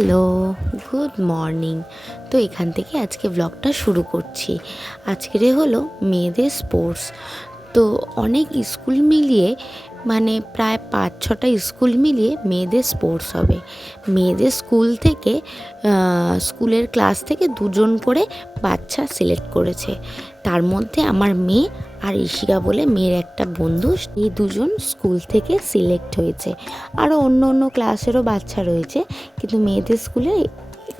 Hello, good morning. তো এখান থেকে আজকে ব্লগটা শুরু করছি। আজকের হলো মেয়েদের স্পোর্টস। তো অনেক স্কুল মিলিয়ে মানে প্রায় 5-6টা স্কুল মিলিয়ে মেয়েদের স্পোর্টস হবে। মেয়েদের স্কুলের ক্লাস থেকে 2জন করে বাচ্চা সিলেক্ট করেছে। তার মধ্যে আমার মেয়ে আর ঈশিকা বলে মেয়ের একটা বন্ধু, এই 2জন স্কুল থেকে সিলেক্ট হয়েছে। আরও অন্য অন্য ক্লাসেরও বাচ্চা রয়েছে, কিন্তু মেয়েদের স্কুলে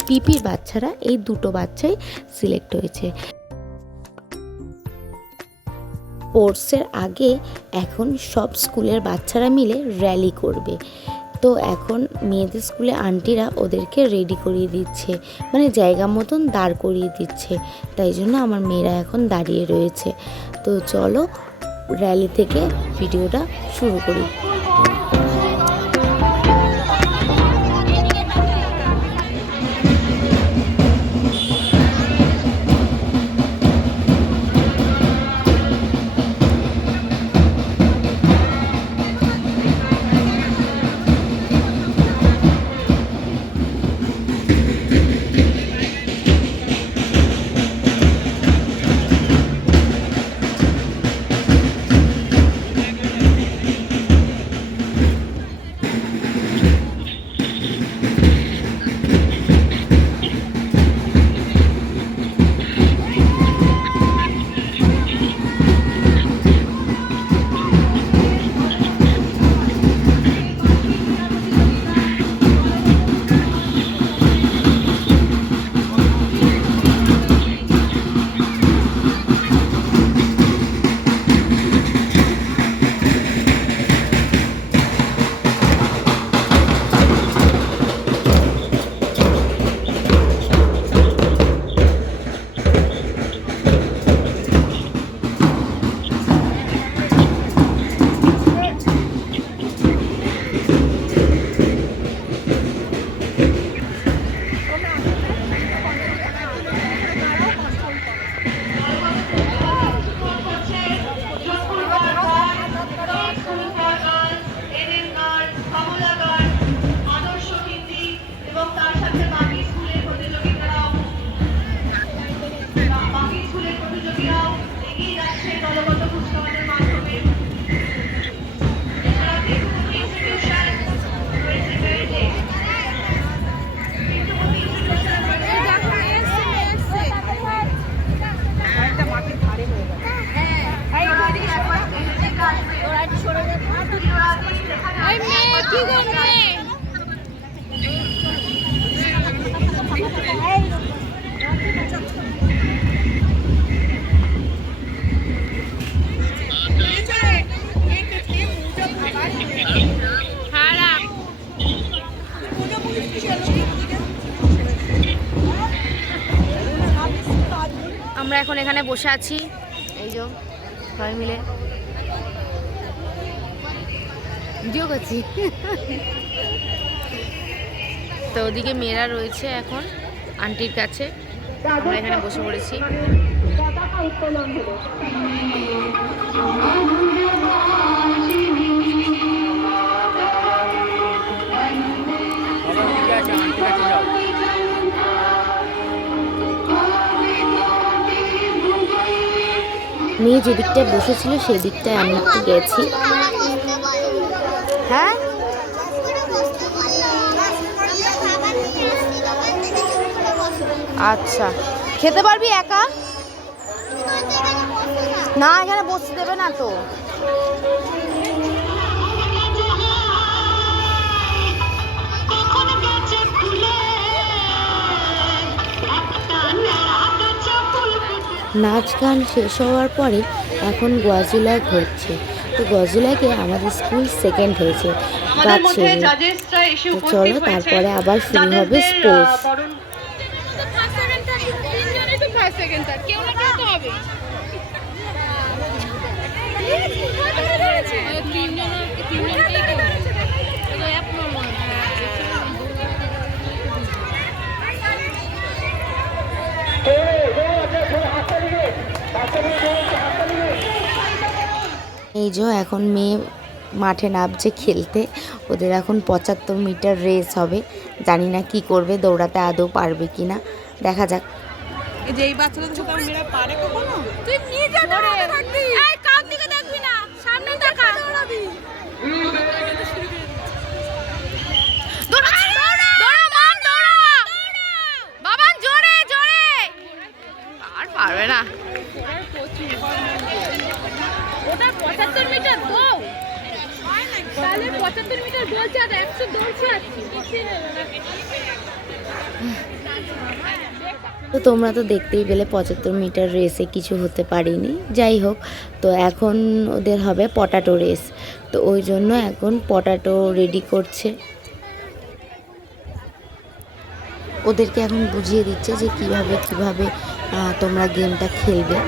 পিপির বাচ্চারা এই 2টো বাচ্চাই সিলেক্ট হয়েছে। স্পোর্টসের আগে এখন সব স্কুলের বাচ্চারা মিলে র্যালি করবে। তো এখন মেয়েদের স্কুলে আন্টিরা ওদেরকে রেডি করিয়ে দিচ্ছে, মানে জায়গা মতন দাঁড় করিয়ে দিচ্ছে। তাই জন্য আমার মেয়েরা এখন দাঁড়িয়ে রয়েছে। তো চলো র্যালি থেকে ভিডিওটা শুরু করি। আমরা এখন এখানে বসে আছি, এই যে সবাই মিলে ভিডিও করছি। তো ওদিকে মেয়েরা রয়েছে এখন আন্টির কাছে, আমরা এখানে বসে পড়েছি। মেয়ে যে দিকটায় বসেছিল সেই দিকটায় আমি একটু গেছি। হ্যাঁ, আচ্ছা, খেতে পারবি একা? না, এখানে বসতে দেবে না তো। নাচ গান শেষ হওয়ার পরে এখন গজুলাগ হচ্ছে। তো গজুলাগে আমাদের স্কুল সেকেন্ড হয়েছে গাছ সেরে। তো চলো তারপরে আবার শুরু হবে স্পোর্টস। এই যে এখন মেয়ে মাঠে নামছে খেলতে। ওদের এখন 75 মিটার রেস হবে। জানি না কি করবে, দৌড়াতে আদৌ পারবে কি না, দেখা যাক। এই যে এই বাচ্চাদের সাথে আর মেয়েরা পারে কখনো? তুই নিজে দৌড়াতে থাকবি, এই কার দিকে দেখবি না, সামনে দেখা দৌড়াবি। দৌড়া দৌড়া মান দৌড়া, বাবান জোরে জোরে, আর পারবে না। ওটা 75 মিটার দৌড়, তাহলে 75 মিটার দৌড়ছে আর 100 দৌড়ছে আর কিছু তো তোমরা তো দেখতেই পেলে 75 মিটার রেসে কিছু হতে পারিনি। যাই হোক, তো এখন ওদের হবে পটাটো রেস, তো ওই জন্য এখন পটাটো রেডি করছে। ওদেরকে এখন বুঝিয়ে দিচ্ছে যে কিভাবে কিভাবে তোমরা গেমটা খেলবে।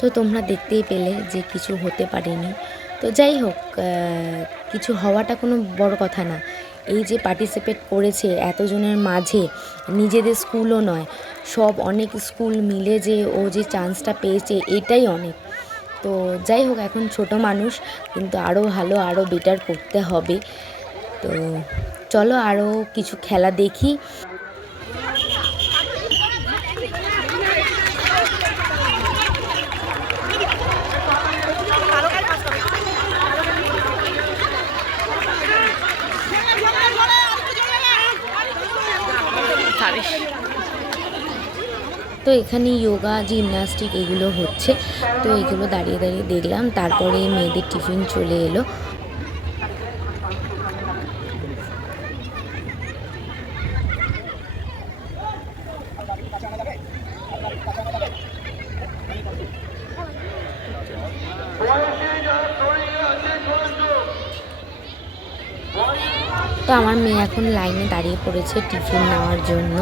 তো তোমরা দেখতেই পেলে যে কিছু হতে পারেনি। তো যাই হোক, কিছু হওয়াটা কোনো বড় কথা না। এই যে পার্টিসিপেট করেছে এতজনের মাঝে, নিজেদের স্কুলও নয়, সব অনেক স্কুল মিলে যে ও যে চান্সটা পেয়েছে এটাই অনেক। তো যাই হোক, এখন ছোট মানুষ, কিন্তু আরও ভালো আরও বেটার করতে হবে। তো চলো আরও কিছু খেলা দেখি। তো এখানে যোগা, জিমন্যাস্টিক এগুলো হচ্ছে, তো এগুলো দাঁড়িয়ে দাঁড়িয়ে দেখলাম। তারপরে মেয়েদের টিফিন চলে এলো। তো আমার মেয়ে এখন লাইনে দাঁড়িয়ে পড়েছে টিফিন নেওয়ার জন্য।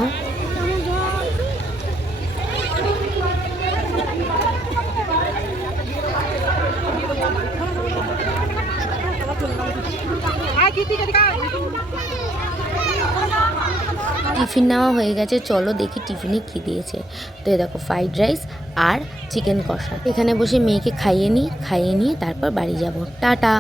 টিফিন নেওয়া হয়ে গেছে, চলো দেখি টিফিনে কী দিয়েছে। তো এই দেখো ফ্রাইড রাইস আর চিকেন কষা। এখানে বসে মেয়েকে খাইয়ে নিই, খাইয়ে নিয়ে তারপর বাড়ি যাব। টাটা।